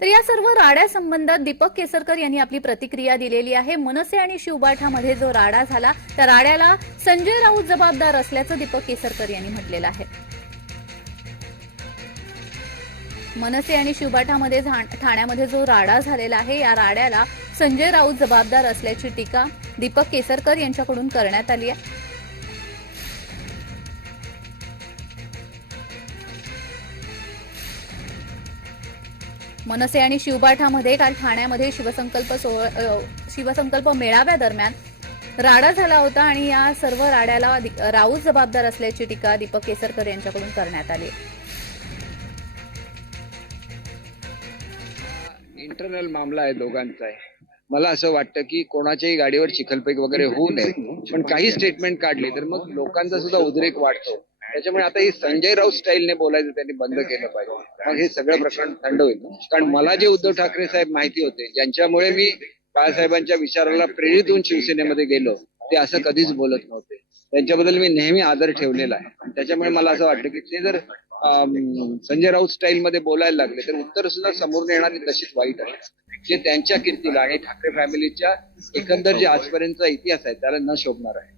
तर या सर्व राड्या संबंधात दीपक केसरकर यांनी आपली प्रतिक्रिया दिलेली आहे. मनसे आणि शिवबाठामध्ये जो राडा झाला त्या राड्याला संजय राऊत जबाबदार असल्याचं दीपक केसरकर यांनी म्हटलेलं आहे. मनसे आणि शिवबाठामध्ये झा- ठाण्यामध्ये जो राडा झालेला आहे या राड्याला संजय राऊत जबाबदार असल्याची टीका दीपक केसरकर यांच्याकडून करण्यात आली आहे. मनसे आणि शिवबाठामध्ये काल ठाण्यामध्ये शिवसंकल्प सोहळ शिवसंकल्प मेळाव्यादरम्यान राडा झाला होता आणि या सर्व राड्याला राऊत जबाबदार असल्याची टीका दीपक केसरकर यांच्याकडून करण्यात आली. इंटरनल मामला आहे दोघांचा आहे. मला असं वाटतं की कोणाच्याही गाडीवर चिखलपेक वगैरे होऊ नये पण काही स्टेटमेंट काढली तर मग लोकांचा सुद्धा उद्रेक वाढतो. त्याच्यामुळे आता ही संजय राऊत स्टाईलने बोलायचं त्यांनी बंद केलं पाहिजे. मग हे सगळं प्रकरण थंड होईल कारण मला जे उद्धव ठाकरे साहेब माहिती होते ज्यांच्यामुळे मी बाळासाहेबांच्या विचाराला प्रेरित होऊन शिवसेनेमध्ये गेलो ते असं कधीच बोलत नव्हते. त्यांच्याबद्दल मी नेहमी आदर ठेवलेला आहे. त्याच्यामुळे मला असं वाटतं की ते जर संजय राऊत स्टाईल मध्ये बोलायला लागले तर उत्तर सुद्धा समोर येणारी तशीच वाईट आहे. जे त्यांच्या कीर्तीला आणि ठाकरे फॅमिलीच्या एकंदर जे आजपर्यंतचा इतिहास आहे त्याला न शोभणार आहे.